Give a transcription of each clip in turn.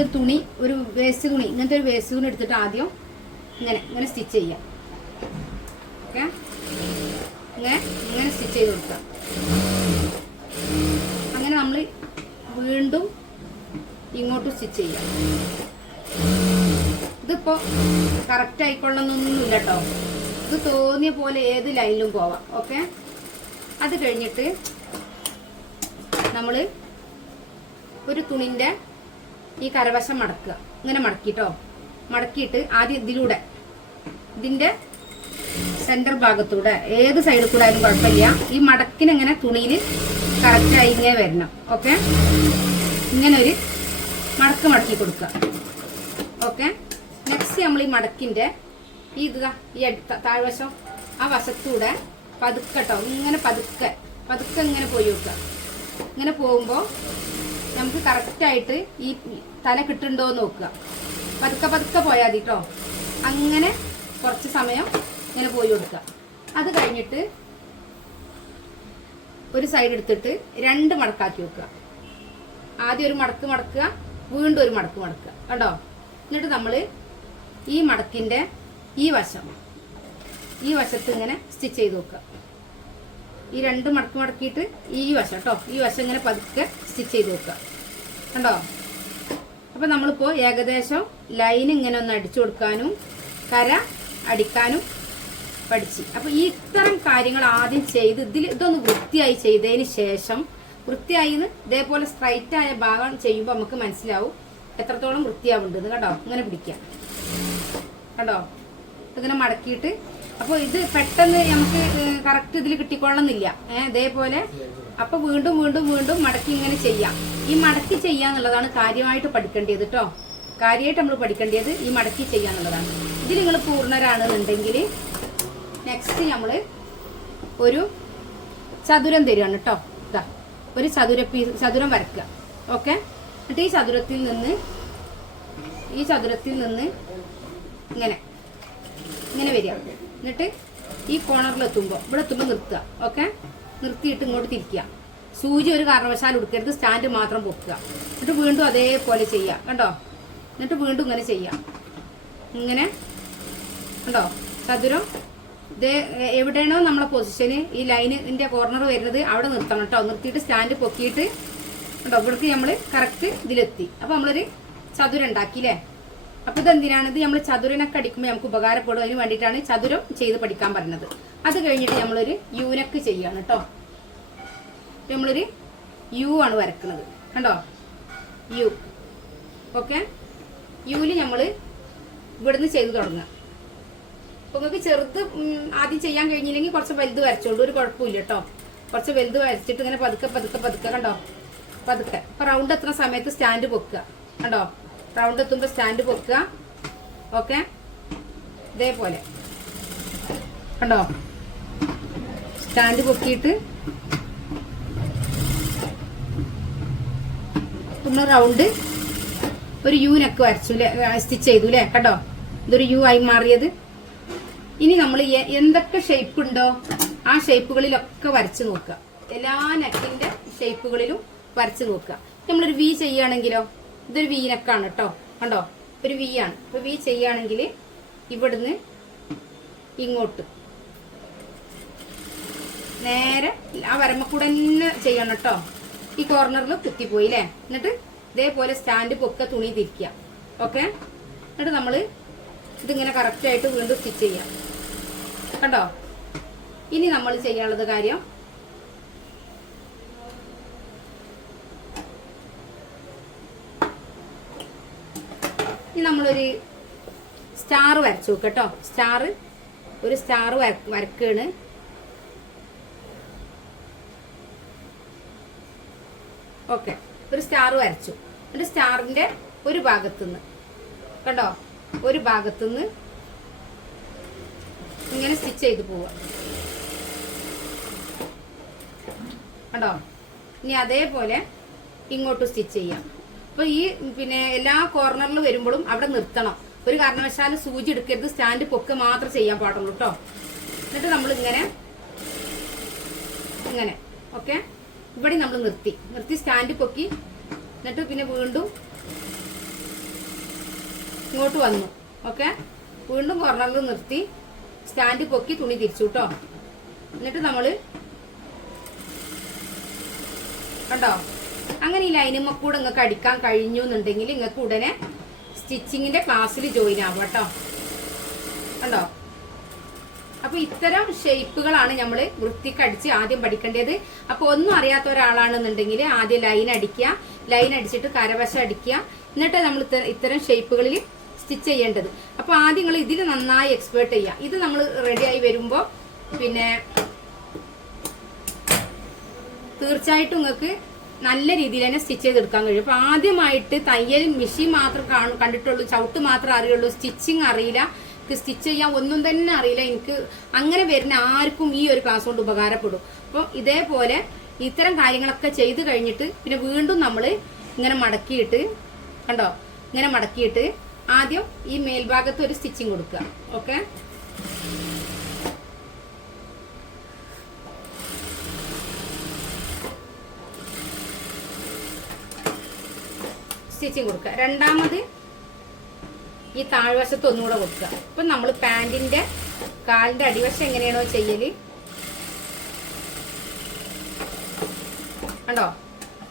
നമ്മളൊരു തുണി ഒരു വേസ്റ്റ് തുണി ഇങ്ങനത്തെ ഒരു വേസ്റ്റ് തുണി എടുത്തിട്ട് ആദ്യം ഇങ്ങനെ ഇങ്ങനെ സ്റ്റിച്ച് ചെയ്യാം. ഓക്കെ ഇങ്ങനെ ഇങ്ങനെ സ്റ്റിച്ച് ചെയ്ത് കൊടുക്കാം അങ്ങനെ നമ്മൾ വീണ്ടും ഇങ്ങോട്ട് സ്റ്റിച്ച് ചെയ്യാം. ഇതിപ്പോ കറക്റ്റ് ആയിക്കൊള്ളണമെന്നൊന്നുമില്ല കേട്ടോ ഇത് തോന്നിയ പോലെ ഏത് ലൈനിലും പോവാം. ഓക്കെ അത് കഴിഞ്ഞിട്ട് നമ്മൾ ഒരു തുണിന്റെ ഈ കരവശം മടക്കുക. ഇങ്ങനെ മടക്കിട്ടോ? മടക്കിയിട്ട് ആദ്യം ഇതിലൂടെ. ഇതിന്റെ സെന്റർ ഭാഗത്തൂടെ. ഏത് സൈഡിൽ കൂടെ ആയാലും കുഴപ്പമില്ല. ഈ മടക്കിനെങ്ങനെ തുണിയിൽ കറക്റ്റായി ഇങ്ങനെ വരണം. ഓക്കെ ഇങ്ങനെ ഒരു മടക്ക് മടക്കി കൊടുക്കുക. ഓക്കെ നെക്സ്റ്റ് നമ്മൾ ഈ മടക്കിന്റെ ഈ ഇത് ഈ അടുത്ത താഴ്വശം ആ വശത്തൂടെ പതുക്കട്ടോ ഇങ്ങനെ പതുക്കെ പതുക്കെ ഇങ്ങനെ പോയി വെക്കുക. ഇങ്ങനെ പോകുമ്പോൾ നമുക്ക് കറക്റ്റായിട്ട് ഈ തല കിട്ടുന്നുണ്ടോ എന്ന് നോക്കുക. പതുക്കെ പതുക്കെ പോയാൽ മതി കേട്ടോ അങ്ങനെ കുറച്ച് സമയം ഇങ്ങനെ പോയി കൊടുക്കുക. അത് കഴിഞ്ഞിട്ട് ഒരു സൈഡ് എടുത്തിട്ട് രണ്ട് മടക്കാക്കി വെക്കുക. ആദ്യം ഒരു മടക്ക് മടക്കുക വീണ്ടും ഒരു മടക്ക് മടക്കുക. കേട്ടോ എന്നിട്ട് നമ്മൾ ഈ മടക്കിന്റെ ഈ വശം ഈ വശത്ത് ഇങ്ങനെ സ്റ്റിച്ച് ചെയ്ത് വെക്കുക. ഈ രണ്ട് മടക്ക് മടക്കിയിട്ട് ഈ വശം കേട്ടോ ഈ വശം ഇങ്ങനെ പതുക്കെ സ്റ്റിച്ച് ചെയ്ത് വെക്കുക. കണ്ടോ? അപ്പൊ നമ്മളിപ്പോ ഏകദേശം ലൈൻ ഇങ്ങനെ ഒന്ന് അടിച്ചു കൊടുക്കാനും കര അടിക്കാനും പഠിച്ച്. അപ്പൊ ഈ ഇത്തരം കാര്യങ്ങൾ ആദ്യം ചെയ്ത് ഇതിൽ ഇതൊന്ന് വൃത്തിയായി ചെയ്തതിന് ശേഷം വൃത്തിയായി ഇതേപോലെ സ്ട്രൈറ്റ് ആയ ഭാഗം ചെയ്യുമ്പോൾ നമുക്ക് മനസ്സിലാവും എത്രത്തോളം വൃത്തിയാവുന്നുണ്ട് കേട്ടോ ഇങ്ങനെ പിടിക്കാം കണ്ടോ? ഇങ്ങനെ മടക്കിയിട്ട്. അപ്പോൾ ഇത് പെട്ടെന്ന് നമുക്ക് കറക്റ്റ് ഇതിൽ കിട്ടിക്കൊള്ളണമെന്നില്ല. ഏഹ് ഇതേപോലെ അപ്പൊ വീണ്ടും വീണ്ടും വീണ്ടും മടക്കി ഇങ്ങനെ ചെയ്യാം. ഈ മടക്കി ചെയ്യാന്നുള്ളതാണ് കാര്യമായിട്ട് പഠിക്കേണ്ടത് കേട്ടോ കാര്യമായിട്ട് നമ്മൾ പഠിക്കേണ്ടത് ഈ മടക്കി ചെയ്യാന്നുള്ളതാണ് ഇതിൽ നിങ്ങൾ പൂർണരാണെന്നുണ്ടെങ്കിൽ നെക്സ്റ്റ് നമ്മൾ ഒരു ചതുരം തരുകയാണ് കേട്ടോ ഇതാ ഒരു ചതുര ചതുരം വരയ്ക്കുക ഓക്കെ എന്നിട്ട് ഈ ചതുരത്തിൽ നിന്ന് ഈ ചതുരത്തിൽ നിന്ന് ഇങ്ങനെ ഇങ്ങനെ വരിക. എന്നിട്ട് ഈ കോണറിൽ എത്തുമ്പോൾ ഇവിടെ എത്തുമ്പോൾ നിർത്തുക. ഓക്കെ നിർത്തിയിട്ട് ഇങ്ങോട്ട് തിരിക്കുക. സൂചി ഒരു കാരണവശാലും എടുക്കരുത് സ്റ്റാൻഡ് മാത്രം പൊക്കുക. എന്നിട്ട് വീണ്ടും അതേപോലെ ചെയ്യുക. കണ്ടോ? എന്നിട്ട് വീണ്ടും ഇങ്ങനെ ചെയ്യാം ഇങ്ങനെ. കണ്ടോ? ചതുരം. ഇത് എവിടെയാണോ നമ്മളെ പൊസിഷന് ഈ ലൈനിന്റെ കോർണർ വരുന്നത് അവിടെ നിർത്തണം കേട്ടോ. നിർത്തിയിട്ട് സ്റ്റാൻഡ് പൊക്കിയിട്ട് കണ്ടോ? ഇവിടേക്ക് നമ്മൾ കറക്റ്റ് ഇതിലെത്തി. അപ്പൊ നമ്മളൊരു ചതുരം ഉണ്ടാക്കിയില്ലേ അപ്പൊ ഇതെന്തിനാണ് ഇത് നമ്മൾ ചതുരനൊക്കെ അടിക്കുമ്പോൾ നമുക്ക് ഉപകാരപ്പെടും. അതിന് വേണ്ടിയിട്ടാണ് ചതുരം ചെയ്ത് പഠിക്കാൻ പറഞ്ഞത്. അത് കഴിഞ്ഞിട്ട് നമ്മളൊരു യൂനക്ക് ചെയ്യാണ് കേട്ടോ. നമ്മളൊരു യു ആണ് വരക്കുന്നത്. കണ്ടോ? യു ഓക്കെ യുവിൽ നമ്മൾ ഇവിടുന്ന് ചെയ്ത് തുടങ്ങുക. അപ്പൊ നിങ്ങൾക്ക് ചെറുത് ആദ്യം ചെയ്യാൻ കഴിഞ്ഞില്ലെങ്കിൽ കുറച്ച് വലുത് വരച്ചോളൂ. ഒരു കുഴപ്പമില്ല കേട്ടോ. കുറച്ച് വലുത് വരച്ചിട്ട് ഇങ്ങനെ പതുക്കെ പതുക്കെ പതുക്കെ കണ്ടോ? പതുക്കെ. അപ്പൊ റൗണ്ട് എത്തുന്ന സമയത്ത് സ്റ്റാൻഡ് പൊക്കുക. കണ്ടോ? റൗണ്ട് എത്തുമ്പോൾ സ്റ്റാൻഡ് പൊക്കുക. ഓക്കെ ഇതേപോലെ. കണ്ടോ? സ്റ്റാൻഡ് പൊക്കിയിട്ട് ഒന്ന് റൗണ്ട് ഒരു യു നെക്ക് വരച്ചു സ്റ്റിച്ച് ചെയ്തു അല്ലേ കേട്ടോ ഇതൊരു യു ആയി മാറിയത്. ഇനി നമ്മൾ എന്തൊക്കെ ഷേപ്പ് ഉണ്ടോ ആ ഷേപ്പുകളിലൊക്കെ വരച്ചു നോക്കുക. എല്ലാ നെക്കിന്റെ ഷേപ്പുകളിലും വരച്ചു നോക്കുക. നമ്മളൊരു വി ചെയ്യുകയാണെങ്കിലോ ഇതൊരു വി നെക്കാണ് കേട്ടോ കണ്ടോ? ഒരു വി ആണ്. അപ്പൊ വി ചെയ്യുകയാണെങ്കിൽ ഇവിടുന്ന് ഇങ്ങോട്ട്. നേരെ ആ വരമ്മക്കൂടെ തന്നെ ചെയ്യണം കേട്ടോ ഈ കോർണറിൽ കുത്തിപ്പോയി അല്ലേ എന്നിട്ട് ഇതേപോലെ സ്റ്റാൻഡ് പൊക്കെ തുണി തിരിക്കുക ഓക്കെ എന്നിട്ട് നമ്മൾ ഇതിങ്ങനെ കറക്റ്റ് ആയിട്ട് വീണ്ടും സ്റ്റിച്ച് ചെയ്യാം. കണ്ടോ? ഇനി നമ്മൾ ചെയ്യാനുള്ളത് കാര്യം ഇനി നമ്മളൊരു സ്റ്റാർ വരച്ചു നോക്കട്ടോ കേട്ടോ. സ്റ്റാർ ഒരു സ്റ്റാർ വരക്കാണ്. ഓക്കെ. ഒരു സ്റ്റാർ വരച്ചു. എന്നിട്ട് സ്റ്റാറിന്റെ ഒരു ഭാഗത്തുനിന്ന്. കണ്ടോ? ഒരു ഭാഗത്തുനിന്ന് ഇങ്ങനെ സ്റ്റിച്ച് ചെയ്ത് പോവാ കണ്ടോ? ഇനി അതേപോലെ ഇങ്ങോട്ട് സ്റ്റിച്ച് ചെയ്യാം. അപ്പൊ ഈ പിന്നെ എല്ലാ കോർണറിൽ വരുമ്പോഴും അവിടെ നിർത്തണം. ഒരു കാരണവശാലും സൂചി എടുക്കരുത്. സ്റ്റാൻഡ് പൊക്ക് മാത്രം ചെയ്യാൻ പാടുള്ളൂ കേട്ടോ എന്നിട്ട് നമ്മൾ ഇങ്ങനെ ഇങ്ങനെ. ഓക്കെ? ഇവിടെ നമ്മൾ നിർത്തി. നിർത്തി സ്റ്റാൻഡ് പൊക്കി. എന്നിട്ട് പിന്നെ വീണ്ടും ഇങ്ങോട്ട് വന്നു. ഓക്കെ? വീണ്ടും കോർണറിൽ നിർത്തി. സ്റ്റാൻഡ് പൊക്കി തുണി തിരിച്ചു കേട്ടോ എന്നിട്ട് നമ്മൾ കണ്ടോ? അങ്ങനെ ഈ ലൈനുമ്മ കൂടെ നിങ്ങൾക്ക് അടിക്കാൻ കഴിഞ്ഞു എന്നുണ്ടെങ്കിൽ നിങ്ങൾക്ക് ഉടനെ സ്റ്റിച്ചിങ്ങിന്റെ ക്ലാസ്സിൽ ജോയിൻ ആവും കേട്ടോ കണ്ടോ? അപ്പൊ ഇത്തരം ഷേപ്പുകളാണ് നമ്മൾ വൃത്തിക്ക് അടിച്ച് ആദ്യം പഠിക്കേണ്ടത്. അപ്പൊ ഒന്നും അറിയാത്ത ഒരാളാണെന്നുണ്ടെങ്കിൽ ആദ്യം ലൈൻ അടിക്കുക ലൈൻ അടിച്ചിട്ട് കരവശം അടിക്കുക. എന്നിട്ട് നമ്മൾ ഇത്തരം ഷേപ്പുകളിൽ സ്റ്റിച്ച് ചെയ്യേണ്ടത്. അപ്പൊ ആദ്യം നിങ്ങൾ ഇതിൽ നന്നായി എക്സ്പേർട്ട് ചെയ്യുക. ഇത് നമ്മൾ റെഡിയായി വരുമ്പോൾ പിന്നെ തീർച്ചയായിട്ടും നിങ്ങൾക്ക് നല്ല രീതിയിൽ തന്നെ സ്റ്റിച്ച് ചെയ്തെടുക്കാൻ കഴിയും. അപ്പൊ ആദ്യമായിട്ട് തയ്യൽ മെഷീൻ മാത്രം കാണും കണ്ടിട്ടുള്ളൂ ചവിട്ട് മാത്രം അറിയുള്ളൂ സ്റ്റിച്ചിങ് അറിയില്ല. എനിക്ക് സ്റ്റിച്ച് ചെയ്യാൻ ഒന്നും തന്നെ അറിയില്ല. എനിക്ക് അങ്ങനെ വരുന്ന ആർക്കും ഈ ഒരു ക്ലാസ് കൊണ്ട് ഉപകാരപ്പെടും. അപ്പോൾ ഇതേപോലെ ഇത്തരം കാര്യങ്ങളൊക്കെ ചെയ്ത് കഴിഞ്ഞിട്ട് പിന്നെ വീണ്ടും നമ്മൾ ഇങ്ങനെ മടക്കിയിട്ട് കണ്ടോ? ഇങ്ങനെ മടക്കിയിട്ട് ആദ്യം ഈ മേൽഭാഗത്ത് ഒരു സ്റ്റിച്ചിങ് കൊടുക്കുക. ഓക്കെ സ്റ്റിച്ചിങ് കൊടുക്കുക. രണ്ടാമത് ഈ താഴ്വശത്ത് ഒന്നുകൂടെ കൊടുക്കുക ഇപ്പം നമ്മൾ പാന്റിന്റെ കാലിന്റെ അടിവശം എങ്ങനെയാണോ ചെയ്യൽ കണ്ടോ?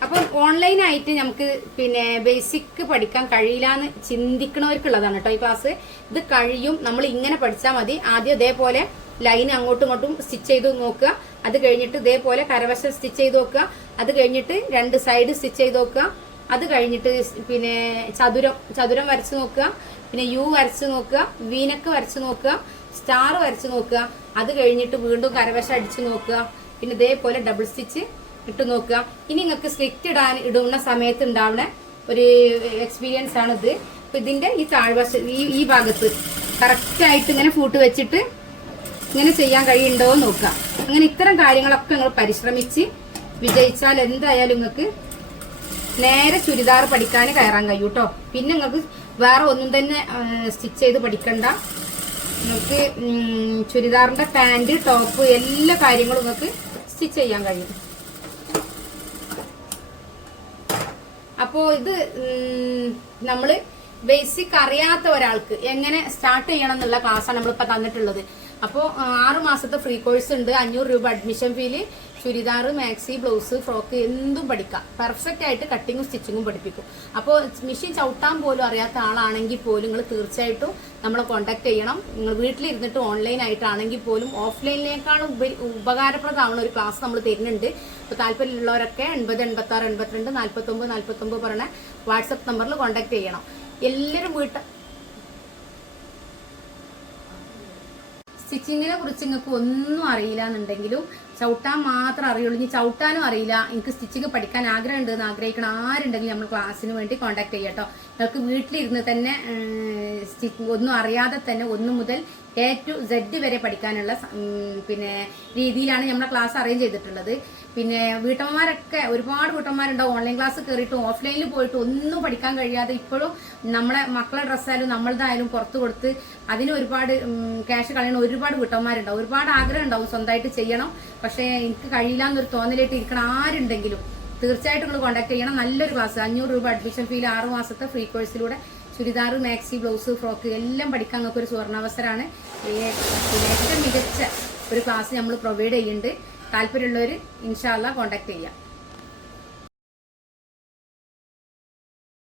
അപ്പം ഓൺലൈനായിട്ട് നമുക്ക് പിന്നെ ബേസിക് പഠിക്കാൻ കഴിയില്ല എന്ന് ചിന്തിക്കണവർക്കുള്ളതാണ് കേട്ടോ ഈ ക്ലാസ് ഇത് കഴിയും. നമ്മൾ ഇങ്ങനെ പഠിച്ചാൽ മതി. ആദ്യം ഇതേപോലെ ലൈൻ അങ്ങോട്ടും ഇങ്ങോട്ടും സ്റ്റിച്ച് ചെയ്ത് നോക്കുക. അത് കഴിഞ്ഞിട്ട് ഇതേപോലെ കരവശം സ്റ്റിച്ച് ചെയ്ത് നോക്കുക. അത് കഴിഞ്ഞിട്ട് രണ്ട് സൈഡ് സ്റ്റിച്ച് ചെയ്ത് നോക്കുക. അത് കഴിഞ്ഞിട്ട് പിന്നെ ചതുരം ചതുരം വരച്ച് നോക്കുക പിന്നെ യു വരച്ച് നോക്കുക വീനക്ക് വരച്ച് നോക്കുക സ്റ്റാർ വരച്ച് നോക്കുക അത് കഴിഞ്ഞിട്ട് വീണ്ടും കരവശം അടിച്ച് നോക്കുക പിന്നെ ഇതേപോലെ ഡബിൾ സ്റ്റിച്ച് ഇട്ട് നോക്കുക. ഇനി നിങ്ങൾക്ക് സ്ലിറ്റ് ഇടാൻ ഇടുന്ന സമയത്ത് ഉണ്ടാവുന്ന ഒരു എക്സ്പീരിയൻസ് ആണ് ഇത് അപ്പൊ ഇതിന്റെ ഈ താഴ്വശ ഈ ഈ ഭാഗത്ത് കറക്റ്റ് ആയിട്ട് ഇങ്ങനെ ഫൂട്ട് വെച്ചിട്ട് ഇങ്ങനെ ചെയ്യാൻ കഴിയുണ്ടോ നോക്കുക. അങ്ങനെ ഇത്തരം കാര്യങ്ങളൊക്കെ നിങ്ങൾ പരിശ്രമിച്ച് വിജയിച്ചാൽ എന്തായാലും നിങ്ങൾക്ക് നേരെ ചുരിദാർ പഠിക്കാൻ കയറാൻ കഴിയും കേട്ടോ പിന്നെ നിങ്ങൾക്ക് വേറെ ഒന്നും തന്നെ സ്റ്റിച്ച് ചെയ്ത് പഠിക്കണ്ട. നിങ്ങൾക്ക് ചുരിദാറിന്റെ പാന്റ് ടോപ്പ് എല്ലാ കാര്യങ്ങളും നിങ്ങൾക്ക് സ്റ്റിച്ച് ചെയ്യാൻ കഴിയും. അപ്പോ ഇത് നമ്മൾ ബേസിക് അറിയാത്ത ഒരാൾക്ക് എങ്ങനെ സ്റ്റാർട്ട് ചെയ്യണം എന്നുള്ള ക്ലാസ്സാണ് നമ്മളിപ്പോൾ തന്നിട്ടുള്ളത്. അപ്പോൾ ആറ് മാസത്തെ ഫ്രീ കോഴ്സ് ഉണ്ട്. അഞ്ഞൂറ് രൂപ admission fee churidar maxi blouse frock എന്തും പഠിക്കാം. പെർഫെക്റ്റ് ആയിട്ട് കട്ടിങ്ങും സ്റ്റിച്ചിങ്ങും പഠിപ്പിക്കും. അപ്പോൾ മെഷീൻ ചവിട്ടാൻ പോലും അറിയാത്ത ആളാണെങ്കിൽ പോലും നിങ്ങൾ തീർച്ചയായിട്ടും നമ്മളെ കോൺടാക്ട് ചെയ്യണം. നിങ്ങൾ വീട്ടിലിരുന്നിട്ട് ഓൺലൈൻ ആയിട്ടാണെങ്കിൽ പോലും ഓഫ്ലൈനിനേക്കാളും ഉപ- ഉപകാരപ്രദമാവുന്ന ഒരു ക്ലാസ് നമ്മൾ തരുന്നുണ്ട്. അപ്പോൾ താല്പര്യമുള്ളവരൊക്കെ എൺപത് എൺപത്തി ആറ് എൺപത്തിരണ്ട് നാൽപ്പത്തൊമ്പത് നാൽപ്പത്തൊമ്പത് പറഞ്ഞ വാട്സപ്പ് നമ്പറിൽ കോൺടാക്ട് ചെയ്യണം. എല്ലാവരും വീട്ട സ്റ്റിച്ചിങ്ങിനെ കുറിച്ച് നിങ്ങൾക്ക് ഒന്നും അറിയില്ല എന്നുണ്ടെങ്കിലും ചവിട്ടാൻ മാത്രം അറിയുള്ളൂ. ഇനി ചവിട്ടാനും അറിയില്ല. എനിക്ക് സ്റ്റിച്ചിങ് പഠിക്കാൻ ആഗ്രഹം ഉണ്ട് എന്ന് ആഗ്രഹിക്കണ ആരുണ്ടെങ്കിൽ നമ്മൾ ക്ലാസ്സിന് വേണ്ടി കോൺടാക്ട് ചെയ്യട്ടോ നിങ്ങൾക്ക് വീട്ടിലിരുന്ന് തന്നെ സ്റ്റിച്ച് ഒന്നും അറിയാതെ തന്നെ ഒന്ന് മുതൽ എ ടു സെഡ് വരെ പഠിക്കാനുള്ള പിന്നെ രീതിയിലാണ് നമ്മുടെ ക്ലാസ് അറേഞ്ച് ചെയ്തിട്ടുള്ളത്. പിന്നെ വീട്ടമ്മമാരൊക്കെ ഒരുപാട് വീട്ടമ്മമാരുണ്ടാവും. ഓൺലൈൻ ക്ലാസ് കയറിയിട്ട് ഓഫ്ലൈനിൽ പോയിട്ട് ഒന്നും പഠിക്കാൻ കഴിയാതെ ഇപ്പോഴും നമ്മളെ മക്കളെ ഡ്രസ്സായാലും നമ്മളതായാലും പുറത്ത് കൊടുത്ത് അതിന് ഒരുപാട് ക്യാഷ് കളയണ ഒരുപാട് വീട്ടമ്മമാരുണ്ടാവും. ഒരുപാട് ആഗ്രഹം ഉണ്ടാവും സ്വന്തമായിട്ട് ചെയ്യണം. പക്ഷേ എനിക്ക് കഴിയില്ല എന്നൊരു തോന്നലായിട്ട് ഇരിക്കണം ആരുണ്ടെങ്കിലും തീർച്ചയായിട്ടും നിങ്ങൾ കോൺടാക്ട് ചെയ്യണം. നല്ലൊരു ക്ലാസ് അഞ്ഞൂറ് രൂപ അഡ്മിഷൻ ഫീൽ ആറ് മാസത്തെ ഫ്രീ കോഴ്സിലൂടെ ചുരിദാർ മാക്സി ബ്ലൗസ് ഫ്രോക്ക് എല്ലാം പഠിക്കാൻ നിങ്ങൾക്ക് ഒരു സുവർണാവസരമാണ് ഏറ്റവും മികച്ച ഒരു ക്ലാസ് നമ്മൾ പ്രൊവൈഡ് ചെയ്യുന്നുണ്ട്. താല്പര്യമുള്ളവർ ഇൻഷാല്ല കോൺടാക്ട് ചെയ്യാം.